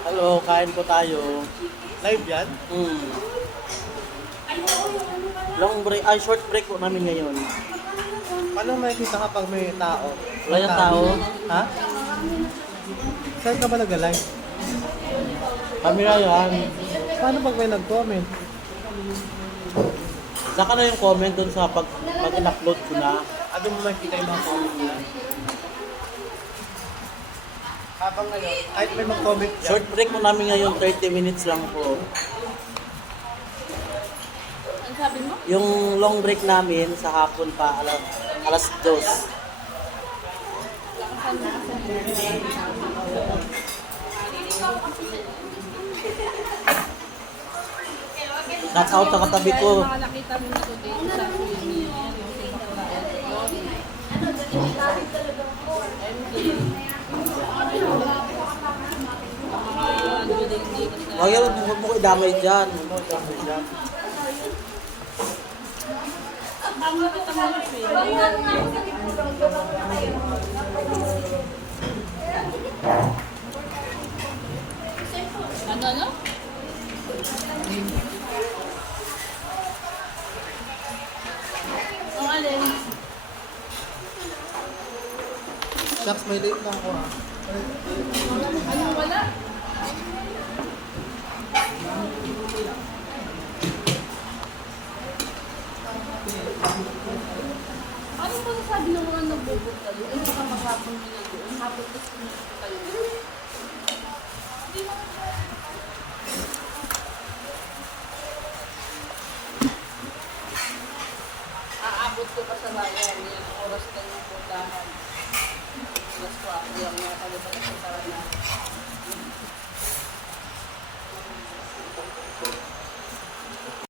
Hello, kain po tayo. Live yan? Hmm. Long break, ay short break po namin ngayon. Paano makikita kapag may tao? Wala yung tao. Ha? Saan ka ba nag-live? Camera yan. Paano pag may nag-comment? Saka na yung comment dun sa pag in-upload ko na. Ano mo makikita yung mga comment nila? Habang ngayon, kahit may mag-comment dyan. Short break po namin ngayon, 30 minutes lang po. Ang sabi mo? Yung long break namin sa hapon pa, alas 2. Shout out sa katabi ko. Mga nakita mo na today sa social Huwag yan, huwag mo ko idamay dyan. Ang nakita mo na ano? Ang alin? Shucks, may late na ako ha.